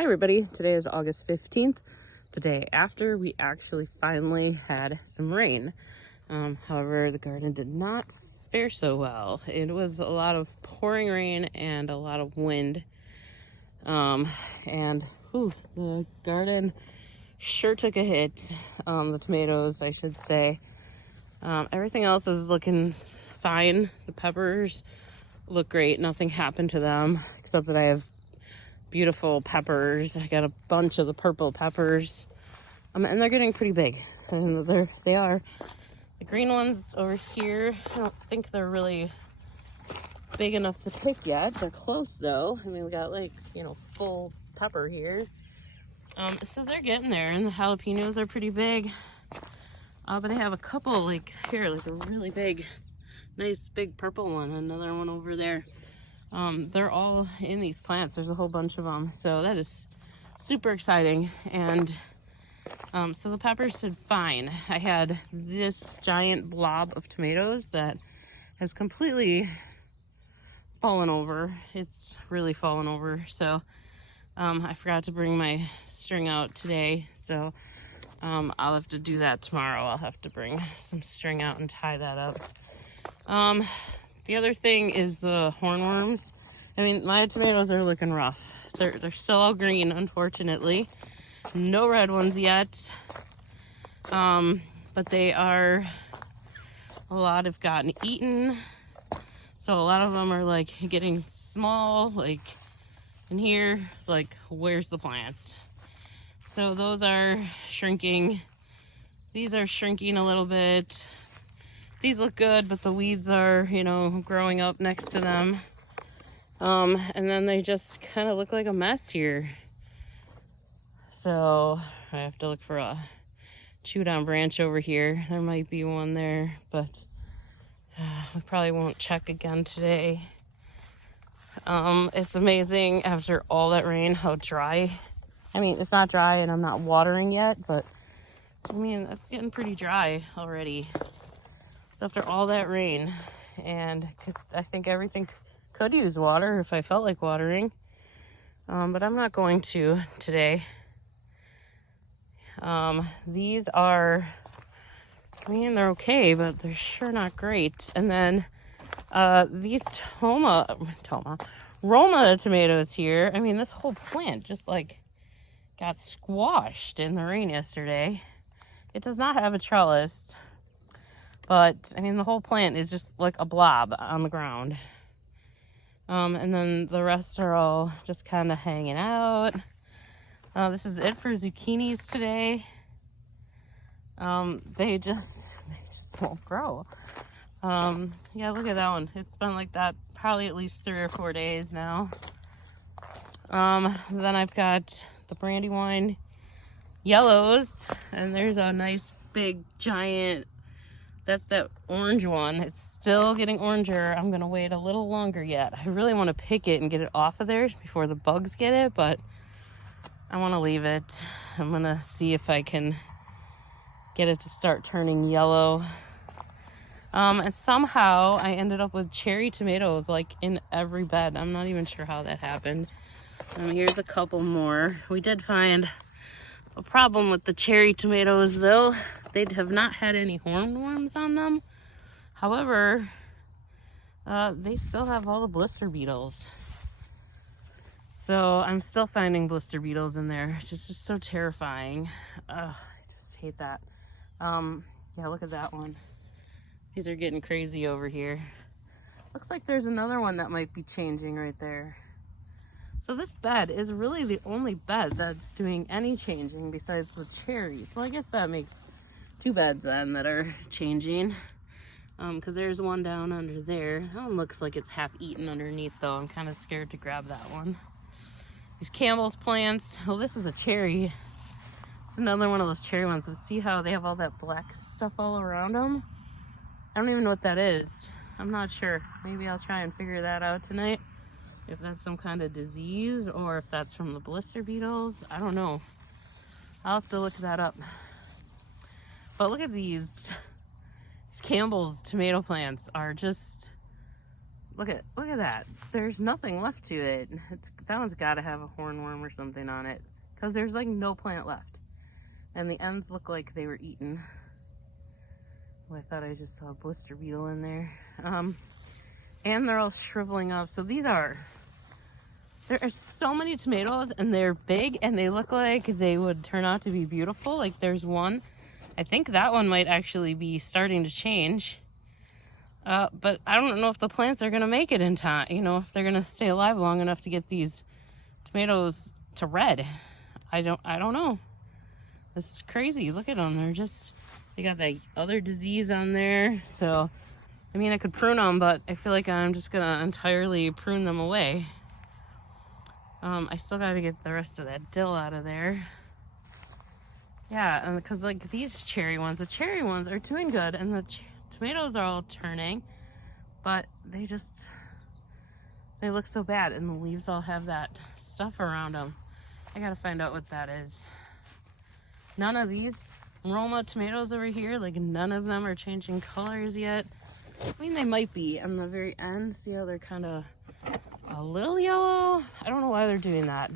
Hi everybody, today is August 15th, the day after we actually finally had some rain. However, the garden did not fare so well. It was a lot of pouring rain and a lot of wind. The garden sure took a hit. The tomatoes, I should say. Everything else is looking fine. The peppers look great. Nothing happened to them except that I have beautiful peppers. I got a bunch of the purple peppers, and they're getting pretty big. And they are. The green ones over here, I don't think they're really big enough to pick yet. They're close though. I mean, we got full pepper here. So they're getting there, and the jalapenos are pretty big. But I have a couple like a really big, nice big purple one, another one over there. They're all in these plants. There's a whole bunch of them. So that is super exciting. And so the peppers did fine. I had this giant blob of tomatoes that has completely fallen over. It's really fallen over. So I forgot to bring my string out today. So I'll have to do that tomorrow. I'll have to bring some string out and tie that up. The other thing is the hornworms. I mean, my tomatoes are looking rough. They're still all green, unfortunately. No red ones yet. But they are, a lot have gotten eaten. So a lot of them are like getting small, like in here, it's like, where's the plants? So those are shrinking. These are shrinking a little bit. These look good, but the weeds are, growing up next to them. And then they just kind of look like a mess here. So I have to look for a chewed on branch over here. There might be one there, but we probably won't check again today. It's amazing after all that rain, how dry. I mean, it's not dry and I'm not watering yet, but I mean, it's getting pretty dry already. So after all that rain, and I think everything could use water if I felt like watering, but I'm not going to today. These are, I mean, they're okay, but they're sure not great. And then these Roma tomatoes here, I mean, this whole plant just got squashed in the rain yesterday. It does not have a trellis. But, I mean, the whole plant is just like a blob on the ground. And then the rest are all just kind of hanging out. This is it for zucchinis today. They just won't grow. Yeah, look at that one. It's been like that probably at least 3 or 4 days now. Then I've got the Brandywine yellows. And there's a nice big giant... That's that orange one. It's still getting oranger. I'm going to wait a little longer yet. I really want to pick it and get it off of there before the bugs get it, but I want to leave it. I'm going to see if I can get it to start turning yellow. And somehow I ended up with cherry tomatoes in every bed. I'm not even sure how that happened. Here's a couple more. We did find a problem with the cherry tomatoes though. They have not had any hornworms on them. However, they still have all the blister beetles. So I'm still finding blister beetles in there. It's just so terrifying. I just hate that. Yeah, look at that one. These are getting crazy over here. Looks like there's another one that might be changing right there. So this bed is really the only bed that's doing any changing besides the cherries. Well, I guess that makes 2 beds then that are changing. Because there's one down under there. That one looks like it's half eaten underneath though. I'm kind of scared to grab that one. These Campbell's plants. Oh, this is a cherry. It's another one of those cherry ones. So see how they have all that black stuff all around them? I don't even know what that is. I'm not sure. Maybe I'll try and figure that out tonight. If that's some kind of disease or if that's from the blister beetles. I don't know. I'll have to look that up. But look at these. These Campbell's tomato plants are just Look at that. There's nothing left to it. That one's got to have a hornworm or something on it, because there's like no plant left. And the ends look like they were eaten. Oh, I thought I just saw a blister beetle in there. And they're all shriveling up. So there are so many tomatoes, and they're big, and they look like they would turn out to be beautiful. Like there's one, I think that one might actually be starting to change. But I don't know if the plants are going to make it in time, you know, if they're going to stay alive long enough to get these tomatoes to red. I don't know. It's crazy. Look at them. They got that other disease on there. So, I mean, I could prune them, but I feel like I'm just going to entirely prune them away. I still got to get the rest of that dill out of there. Yeah, and because like these cherry ones, the cherry ones are doing good, and the tomatoes are all turning, but they look so bad, and the leaves all have that stuff around them. I gotta find out what that is. None of these Roma tomatoes over here, like none of them are changing colors yet. I mean, they might be on the very end. See how they're kind of a little yellow? I don't know why they're doing that.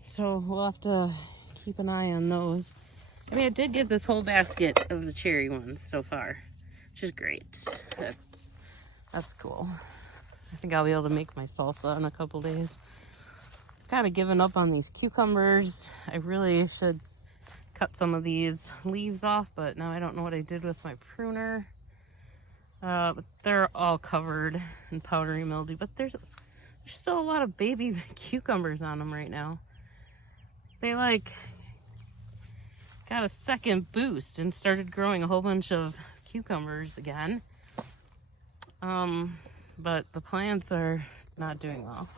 So we'll have to keep an eye on those. I mean, I did get this whole basket of the cherry ones so far, which is great. That's cool. I think I'll be able to make my salsa in a couple days. Kind of given up on these cucumbers. I really should cut some of these leaves off, but now I don't know what I did with my pruner. But they're all covered in powdery mildew, but there's still a lot of baby cucumbers on them right now. They like got a second boost and started growing a whole bunch of cucumbers again. But the plants are not doing well.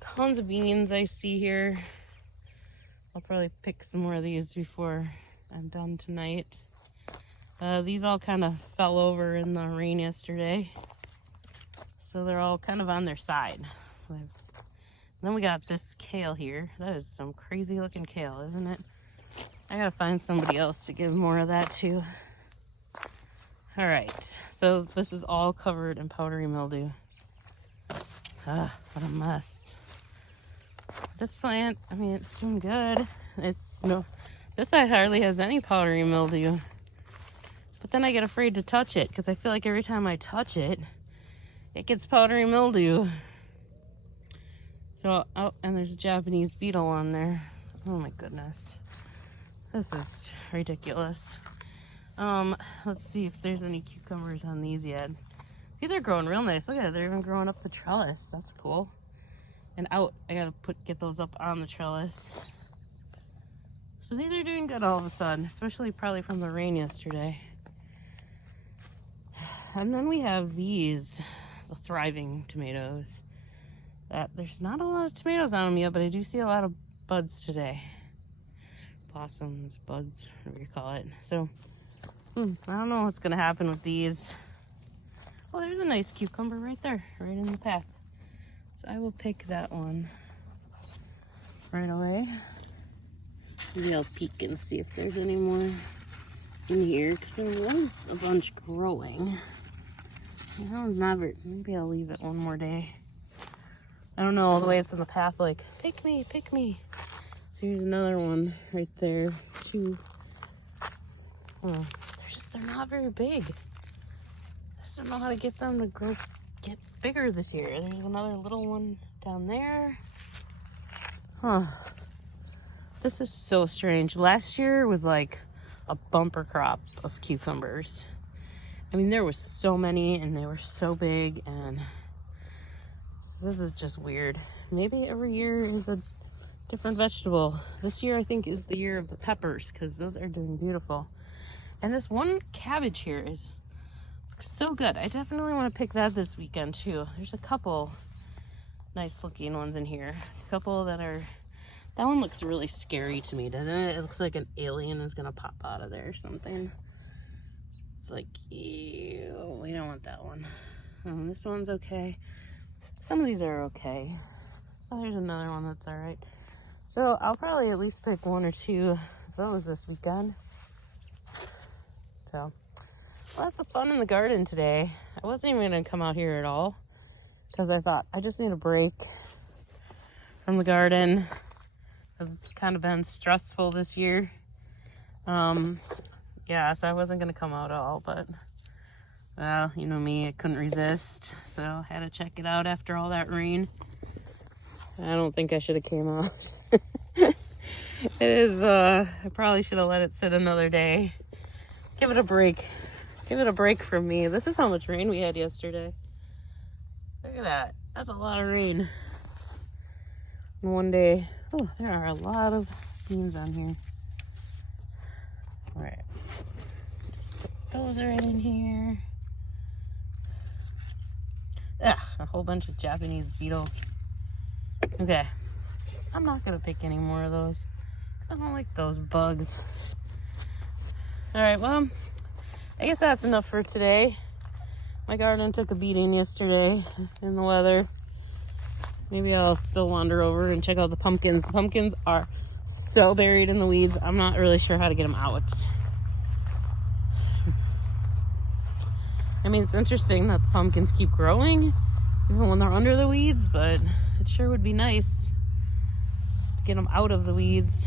Tons of beans I see here. I'll probably pick some more of these before I'm done tonight. These all kind of fell over in the rain yesterday, so they're all kind of on their side. Then we got this kale here. That is some crazy looking kale, isn't it? I gotta find somebody else to give more of that to. All right, so this is all covered in powdery mildew. What a mess. This plant, I mean, it's doing good. This side hardly has any powdery mildew. But then I get afraid to touch it because I feel like every time I touch it, it gets powdery mildew. So, oh, and there's a Japanese beetle on there. Oh my goodness. This is ridiculous. Let's see if there's any cucumbers on these yet. These are growing real nice. Look at it, they're even growing up the trellis. That's cool. And out, I gotta get those up on the trellis. So these are doing good all of a sudden, especially probably from the rain yesterday. And then we have these, the thriving tomatoes. There's not a lot of tomatoes on them yet, but I do see a lot of buds today. Blossoms, buds, whatever you call it. So, I don't know what's gonna happen with these. Oh, there's a nice cucumber right there, right in the path. So I will pick that one right away. Maybe I'll peek and see if there's any more in here, because there was a bunch growing. That one's not very, maybe I'll leave it one more day. I don't know, all the way it's in the path, like, pick me, pick me. So here's another one right there, too. Oh, they're not very big. I just don't know how to get them to get bigger this year. There's another little one down there. Huh. This is so strange. Last year was like a bumper crop of cucumbers. I mean, there was so many and they were so big, and so this is just weird. Maybe every year is a different vegetable. This year I think is the year of the peppers, because those are doing beautiful. And this one cabbage here looks so good. I definitely want to pick that this weekend too. There's a couple nice looking ones in here. A couple that one looks really scary to me, doesn't it? It looks like an alien is gonna pop out of there or something. It's like, ew, we don't want that one. This one's okay. Some of these are okay. Oh, there's another one that's all right. So I'll probably at least pick one or two of those this weekend. So, lots of fun in the garden today. I wasn't even gonna come out here at all because I thought I just need a break from the garden because it's kind of been stressful this year. Yeah, so I wasn't gonna come out at all, but well, you know me, I couldn't resist, so I had to check it out after all that rain. I don't think I should have came out. It is, I probably should have let it sit another day. Give it a break. Give it a break from me. This is how much rain we had yesterday. Look at that. That's a lot of rain in one day. Oh, there are a lot of beans on here. All right. Just put those right in here. Ugh, a whole bunch of Japanese beetles. Okay. I'm not going to pick any more of those. I don't like those bugs. All right, well, I guess that's enough for today. My garden took a beating yesterday in the weather. Maybe I'll still wander over and check out the pumpkins. The pumpkins are so buried in the weeds. I'm not really sure how to get them out. I mean, it's interesting that the pumpkins keep growing even when they're under the weeds, but it sure would be nice to get them out of the weeds.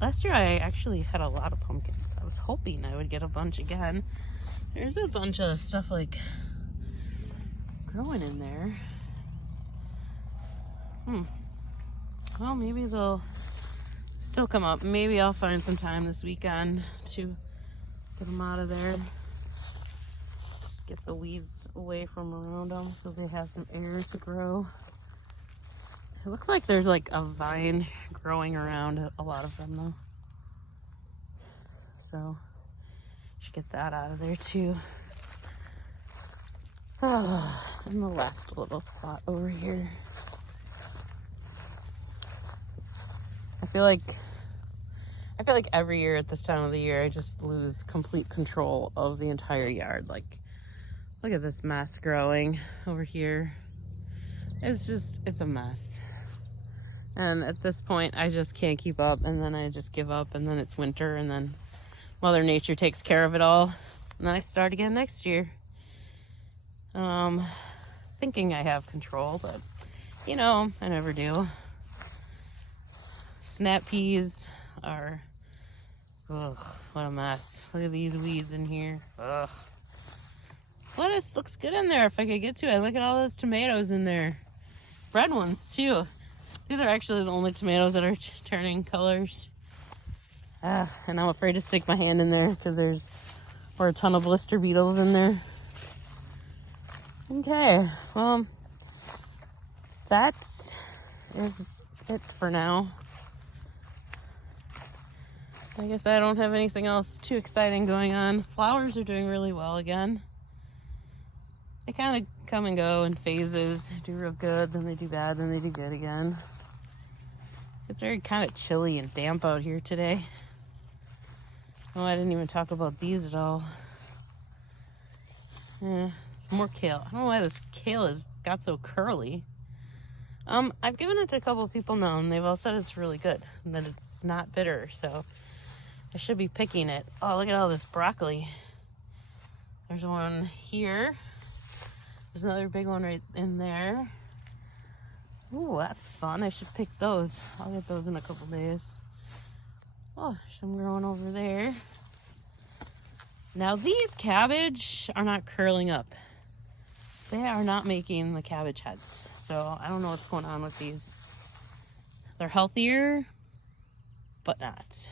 Last year I actually had a lot of pumpkins. I was hoping I would get a bunch again. There's a bunch of stuff like growing in there. Well, maybe they'll still come up. Maybe I'll find some time this weekend to get them out of there. Just get the weeds away from around them so they have some air to grow. It looks like there's like a vine growing around a lot of them though. So, should get that out of there too. And the last little spot over here. I feel like every year at this time of the year I just lose complete control of the entire yard. Like, look at this mess growing over here. It's a mess. And at this point I just can't keep up, and then I just give up, and then it's winter, and then Mother Nature takes care of it all. And then I start again next year. Thinking I have control, but you know, I never do. Snap peas are, ugh, what a mess. Look at these weeds in here. Ugh. Lettuce looks good in there if I could get to it. Look at all those tomatoes in there. Red ones too. These are actually the only tomatoes that are turning colors. And I'm afraid to stick my hand in there because there's a ton of blister beetles in there. Okay, well, that is it for now. I guess I don't have anything else too exciting going on. Flowers are doing really well again. They kind of come and go in phases. They do real good, then they do bad, then they do good again. It's very kind of chilly and damp out here today. Oh, I didn't even talk about these at all. It's more kale. I don't know why this kale has got so curly. I've given it to a couple of people now, and they've all said it's really good and that it's not bitter, so I should be picking it. Oh, look at all this broccoli. There's one here. There's another big one right in there. Ooh, that's fun. I should pick those. I'll get those in a couple days. Oh, there's some growing over there. Now these cabbage are not curling up. They are not making the cabbage heads. So I don't know what's going on with these. They're healthier, but not.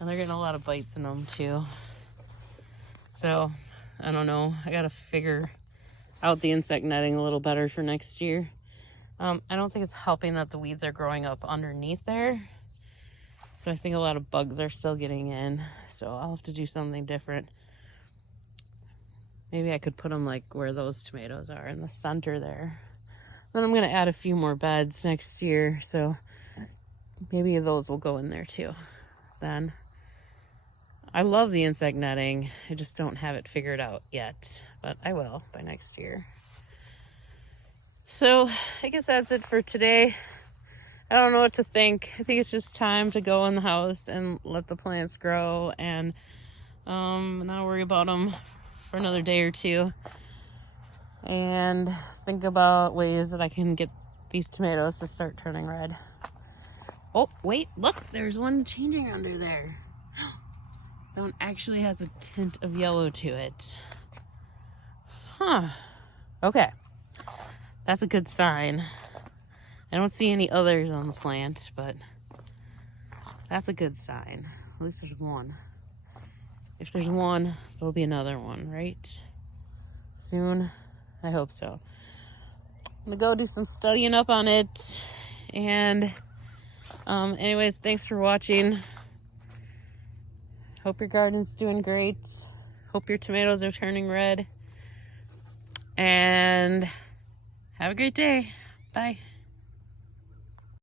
And they're getting a lot of bites in them too. So I don't know. I gotta figure out the insect netting a little better for next year. I don't think it's helping that the weeds are growing up underneath there. So I think a lot of bugs are still getting in. So I'll have to do something different. Maybe I could put them like where those tomatoes are in the center there. Then I'm going to add a few more beds next year. So maybe those will go in there too. Then I love the insect netting. I just don't have it figured out yet. But I will by next year. So I guess that's it for today. I don't know what to think. I think it's just time to go in the house and let the plants grow and Not worry about them for another day or two. And think about ways that I can get these tomatoes to start turning red. Oh, wait, look, there's one changing under there. That one actually has a tint of yellow to it. Huh. Okay. That's a good sign. I don't see any others on the plant, but that's a good sign. At least there's one. If there's one, there'll be another one, right? Soon? I hope so. I'm gonna go do some studying up on it. And anyways, thanks for watching. Hope your garden's doing great. Hope your tomatoes are turning red. And have a great day. Bye.